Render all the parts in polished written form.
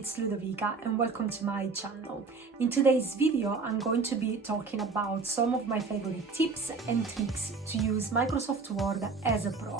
it's Ludovica and welcome to my channel. In today's video, I'm going to be talking about some of my favorite tips and tricks to use Microsoft Word as a pro.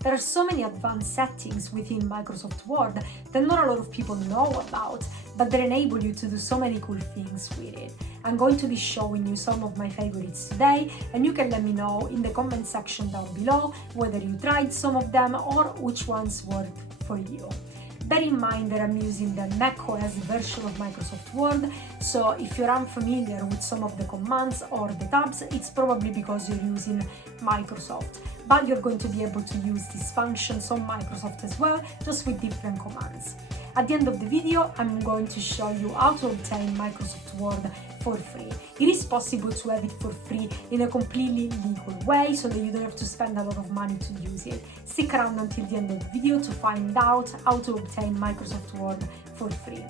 There are so many advanced settings within Microsoft Word that not a lot of people know about, but they enable you to do so many cool things with it. I'm going to be showing you some of my favorites today, and you can let me know in the comment section down below whether you tried some of them or which ones worked for you. Bear in mind that I'm using the macOS version of Microsoft Word, so if you're unfamiliar with some of the commands or the tabs, it's probably because you're using Microsoft. But you're going to be able to use these functions on Microsoft as well, just with different commands. At the end of the video, I'm going to show you how to obtain Microsoft Word for free. It is possible to have it for free in a completely legal way, so that you don't have to spend a lot of money to use it. Stick around until the end of the video to find out how to obtain Microsoft Word for free.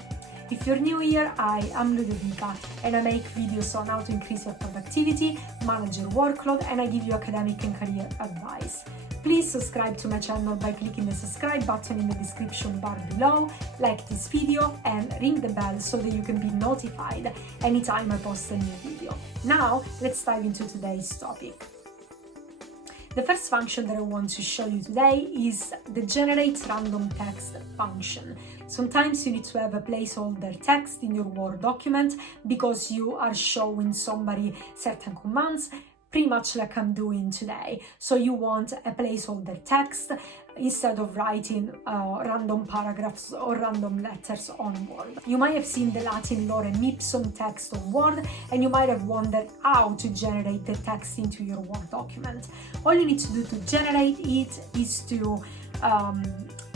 If you're new here, I am Ludovica and I make videos on how to increase your productivity, manage your workload, and I give you academic and career advice. Please subscribe to my channel by clicking the subscribe button in the description bar below, like this video and ring the bell so that you can be notified anytime I post a new video. Now, let's dive into today's topic. The first function that I want to show you today is the generate random text function. Sometimes you need to have a placeholder text in your Word document because you are showing somebody certain commands, pretty much like I'm doing today. So you want a placeholder text instead of writing random paragraphs or random letters on Word. You might have seen the Latin lorem ipsum text on Word, and you might have wondered how to generate the text into your Word document. All you need to do to generate it is to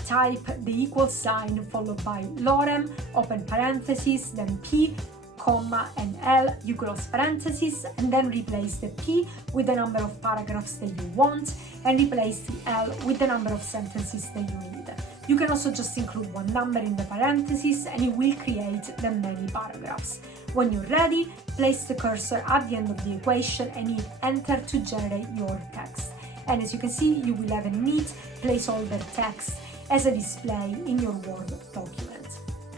type the equal sign followed by lorem, open parentheses, then p, comma and L, you close parentheses, and then replace the P with the number of paragraphs that you want, and replace the L with the number of sentences that you need. You can also just include one number in the parentheses and it will create the many paragraphs. When you're ready, place the cursor at the end of the equation and hit enter to generate your text. And as you can see, you will have a neat placeholder text as a display in your Word document.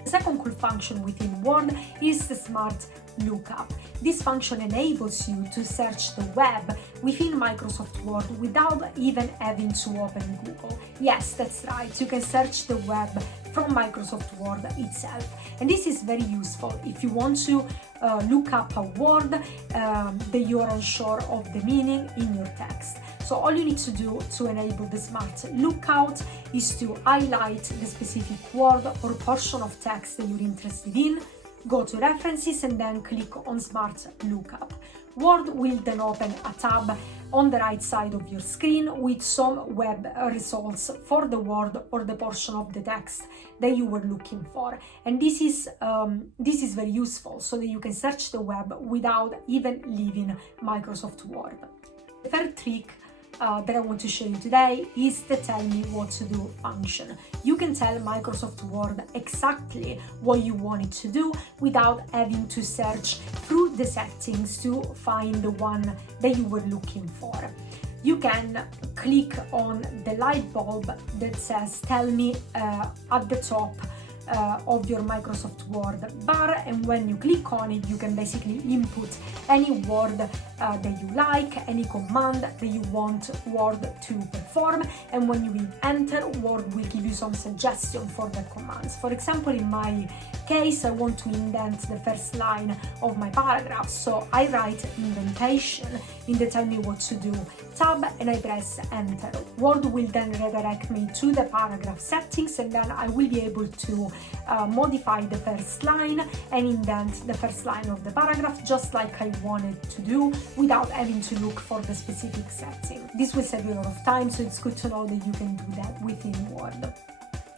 The second cool function within Word is the Smart Lookup. This function enables you to search the web within Microsoft Word without even having to open Google. Yes, that's right, you can search the web from Microsoft Word itself. And this is very useful if you want to look up a word that you're unsure of the meaning in your text. So all you need to do to enable the Smart Lookout is to highlight the specific word or portion of text that you're interested in, go to References and then click on Smart Lookup. Word will then open a tab on the right side of your screen with some web results for the word or the portion of the text that you were looking for. And this is very useful so that you can search the web without even leaving Microsoft Word. The third trick that I want to show you today is the tell me what to do function. You can tell Microsoft Word exactly what you want it to do without having to search through the settings to find the one that you were looking for. You can click on the light bulb that says tell me at the top of your Microsoft Word bar, and when you click on it, you can basically input any word that you like, any command that you want Word to perform, and when you hit enter, Word will give you some suggestion for the commands. For example, in my case, I want to indent the first line of my paragraph, so I write indentation in the tell me what to do tab and I press enter. Word will then redirect me to the paragraph settings, and then I will be able to modify the first line and indent the first line of the paragraph just like I wanted to do without having to look for the specific setting. This will save you a lot of time, so it's good to know that you can do that within Word.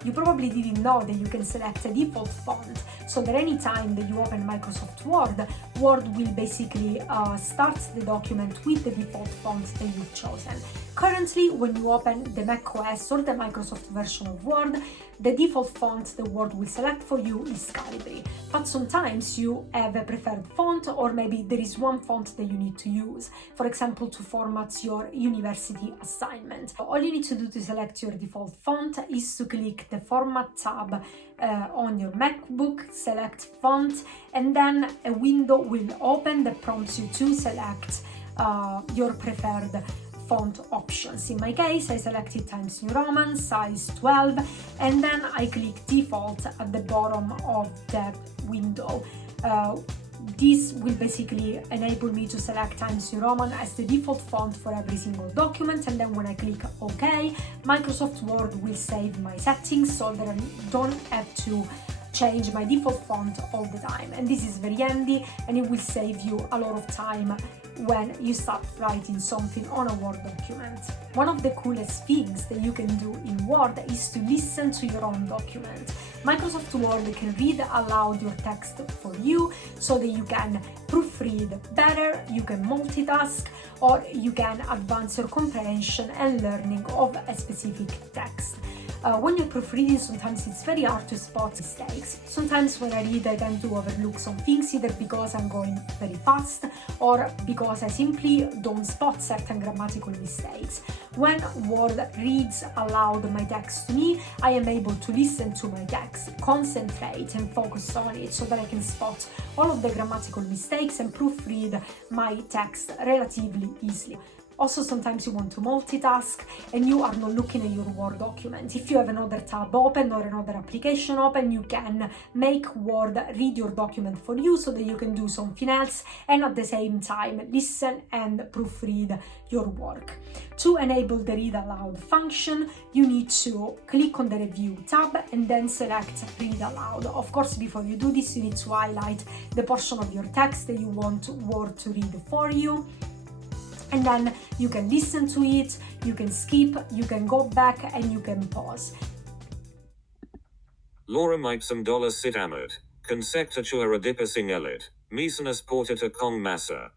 You probably didn't know that you can select a default font, so that any time that you open Microsoft Word, Word will basically start the document with the default font that you've chosen. Currently, when you open the macOS or the Microsoft version of Word, the default font the Word will select for you is Calibri. But sometimes you have a preferred font, or maybe there is one font that you need to use, for example, to format your university assignment. All you need to do to select your default font is to click the Format tab on your MacBook, select font, and then a window will open that prompts you to select your preferred font options. In my case, I selected Times New Roman, size 12, and then I click default at the bottom of the window. This will basically enable me to select Times New Roman as the default font for every single document, and then when I click OK, Microsoft Word will save my settings so that I don't have to change my default font all the time. And this is very handy, and it will save you a lot of time when you start writing something on a Word document. One of the coolest things that you can do in Word is to listen to your own document. Microsoft Word can read aloud your text for you so that you can proofread better, you can multitask, or you can advance your comprehension and learning of a specific text. When you're proofreading, sometimes it's very hard to spot mistakes. Sometimes when I read, I tend to overlook some things, either because I'm going very fast or because I simply don't spot certain grammatical mistakes. When Word reads aloud my text to me, I am able to listen to my text, concentrate and focus on it so that I can spot all of the grammatical mistakes and proofread my text relatively easily. Also, sometimes you want to multitask and you are not looking at your Word document. If you have another tab open or another application open, you can make Word read your document for you so that you can do something else and at the same time listen and proofread your work. To enable the read aloud function, you need to click on the review tab and then select read aloud. Of course, before you do this, you need to highlight the portion of your text that you want Word to read for you. And then you can listen to it, you can skip, you can go back, and you can pause. Laura Mipsum dollar sit amad. Consectatua adipasing elit. Misanus portata kong massa.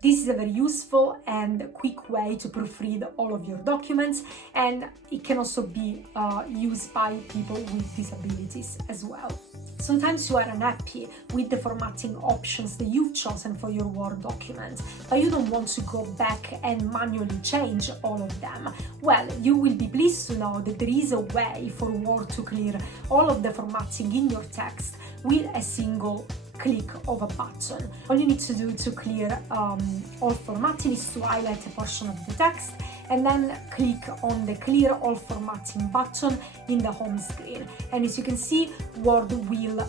This is a very useful and quick way to proofread all of your documents, and it can also be used by people with disabilities as well. Sometimes you are unhappy with the formatting options that you've chosen for your Word document, but you don't want to go back and manually change all of them. Well, you will be pleased to know that there is a way for Word to clear all of the formatting in your text with a single click of a button. All you need to do to clear all formatting is to highlight a portion of the text and then click on the clear all formatting button in the home screen. And as you can see, Word will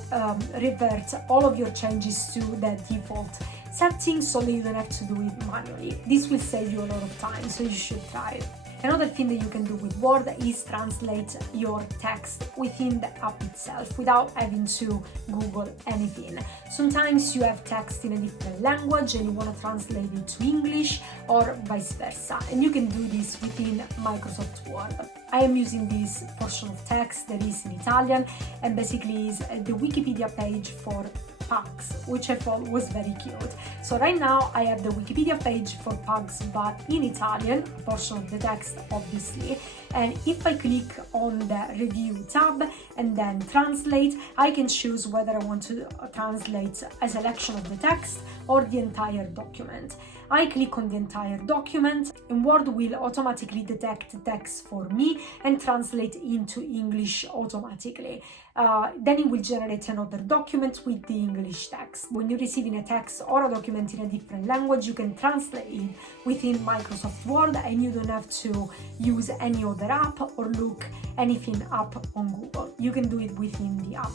revert all of your changes to the default settings so that you don't have to do it manually. This will save you a lot of time, so you should try it. Another thing that you can do with Word is translate your text within the app itself without having to Google anything. Sometimes you have text in a different language and you want to translate it to English or vice versa, and you can do this within Microsoft Word. I am using this portion of text that is in Italian and basically is the Wikipedia page for pugs, which I thought was very cute. So right now I have the Wikipedia page for pugs but in Italian, a portion of the text obviously, and if I click on the review tab and then translate, I can choose whether I want to translate a selection of the text or the entire document. I click on the entire document and Word will automatically detect text for me and translate into English automatically. Then it will generate another document with the English text. When you're receiving a text or a document in a different language, you can translate it within Microsoft Word and you don't have to use any other app or look anything up on Google. You can do it within the app.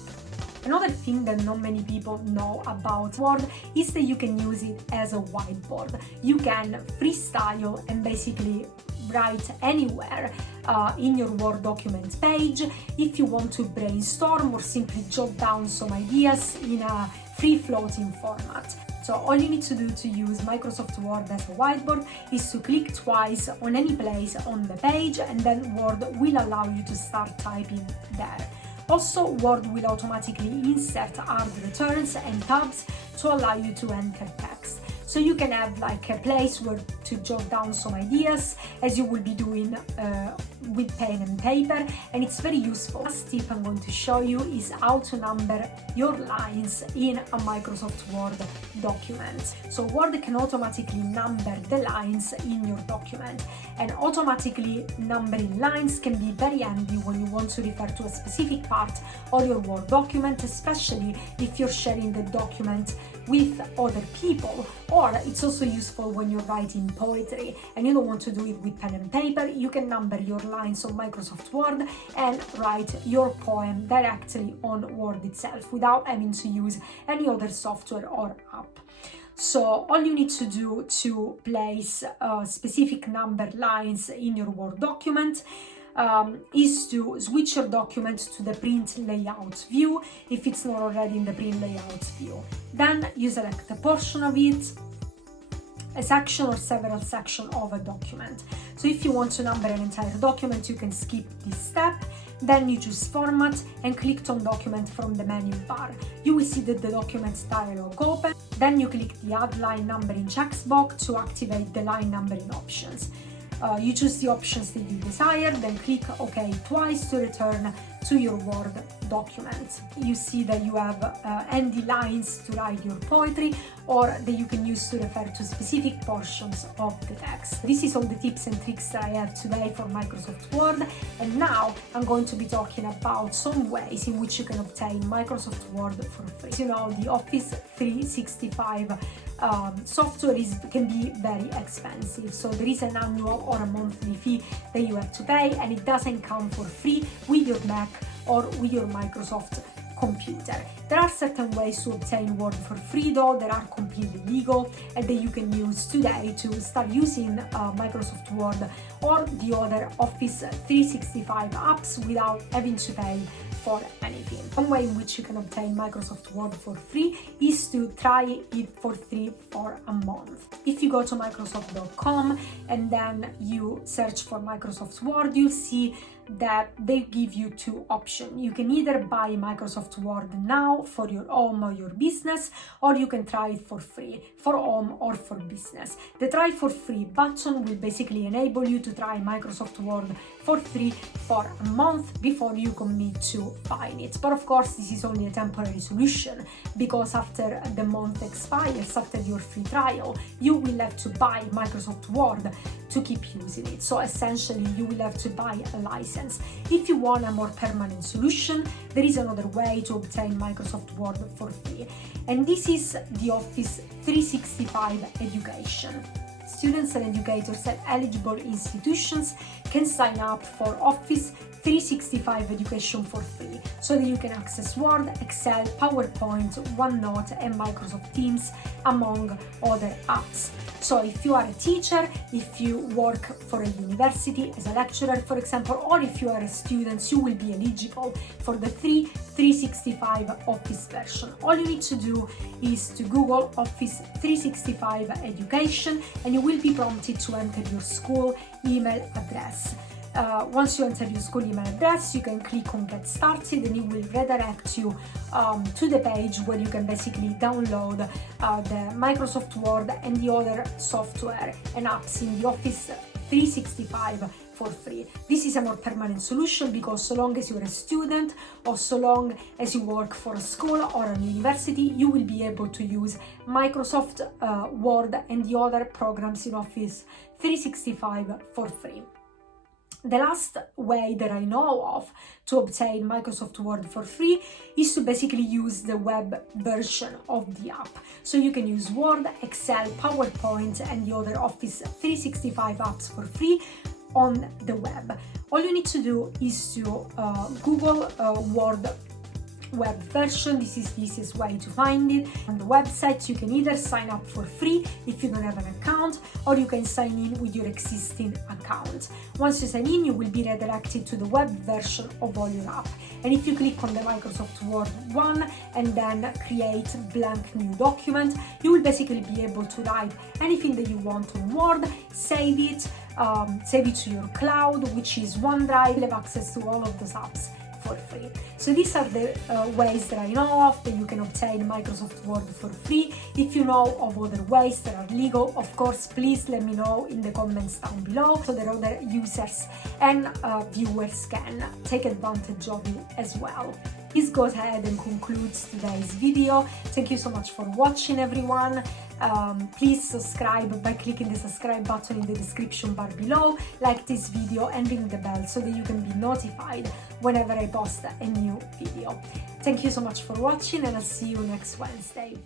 Another thing that not many people know about Word is that you can use it as a whiteboard. You can freestyle and basically write anywhere in your Word document page if you want to brainstorm or simply jot down some ideas in a free-floating format. So all you need to do to use Microsoft Word as a whiteboard is to click twice on any place on the page and then Word will allow you to start typing there. Also, Word will automatically insert hard returns and tabs to allow you to enter text. So you can have like a place where to jot down some ideas, as you will be doing with pen and paper, and it's very useful. Last tip I'm going to show you is how to number your lines in a Microsoft Word document. So Word can automatically number the lines in your document, and automatically numbering lines can be very handy when you want to refer to a specific part of your Word document, especially if you're sharing the document with other people, or it's also useful when you're writing poetry and you don't want to do it with pen and paper. You can number your lines on Microsoft Word and write your poem directly on Word itself without having to use any other software or app. So all you need to do to place specific numbered lines in your Word document is to switch your document to the print layout view if it's not already in the print layout view. Then you select a portion of it, a section or several sections of a document. So if you want to number an entire document, you can skip this step. Then you choose Format and click on Document from the menu bar. You will see that the document dialog open. Then you click the Add Line Numbering checkbox to activate the line numbering options. You choose the options that you desire, then click OK twice to return to your Word document. You see that you have handy lines to write your poetry, or that you can use to refer to specific portions of the text. This is all the tips and tricks that I have today for Microsoft Word, and now I'm going to be talking about some ways in which you can obtain Microsoft Word for free. You know, the Office 365 software can be very expensive, so there is an annual or a monthly fee that you have to pay, and it doesn't come for free with your Mac or with your Microsoft computer. There are certain ways to obtain Word for free, though that are completely legal and that you can use today to start using Microsoft Word or the other Office 365 apps without having to pay for anything. One way in which you can obtain Microsoft Word for free is to try it for free for a month. If you go to Microsoft.com and then you search for Microsoft Word, you'll see that they give you two options. You can either buy Microsoft Word now for your home or your business, or you can try it for free for home or for business. The try for free button will basically enable you to try Microsoft Word for free for a month before you commit to buying it. But of course, this is only a temporary solution, because after the month expires, after your free trial, you will have to buy Microsoft Word to keep using it. So essentially, you will have to buy a license. If you want a more permanent solution, there is another way to obtain Microsoft Word for free, and this is the Office 365 Education. Students and educators at eligible institutions can sign up for Office 365 Education for free, so that you can access Word, Excel, PowerPoint, OneNote, and Microsoft Teams, among other apps. So if you are a teacher, if you work for a university as a lecturer, for example, or if you are a student, you will be eligible for the free 365 Office version. All you need to do is to Google Office 365 Education, and you will be prompted to enter your school email address. Once you enter your school email address, you can click on Get Started, and it will redirect you to the page where you can basically download the Microsoft Word and the other software and apps in the Office 365 for free. This is a more permanent solution, because so long as you're a student or so long as you work for a school or a university, you will be able to use Microsoft Word and the other programs in Office 365 for free. The last way that I know of to obtain Microsoft Word for free is to basically use the web version of the app. So you can use Word, Excel, PowerPoint, and the other Office 365 apps for free on the web. All you need to do is to Google Word web version. This is the easiest way to find it. On the website, you can either sign up for free if you don't have an account, or you can sign in with your existing account. Once you sign in, you will be redirected to the web version of all your app. And if you click on the Microsoft Word one and then create blank new document, you will basically be able to write anything that you want on Word, save it to your cloud, which is OneDrive. You'll have access to all of those apps for free. So these are the ways that I know of that you can obtain Microsoft Word for free. If you know of other ways that are legal, of course, please let me know in the comments down below so that other users and viewers can take advantage of it as well. This goes ahead and concludes today's video. Thank you so much for watching, everyone. Please subscribe by clicking the subscribe button in the description bar below, like this video and ring the bell so that you can be notified whenever I post a new video. Thank you so much for watching, and I'll see you next Wednesday.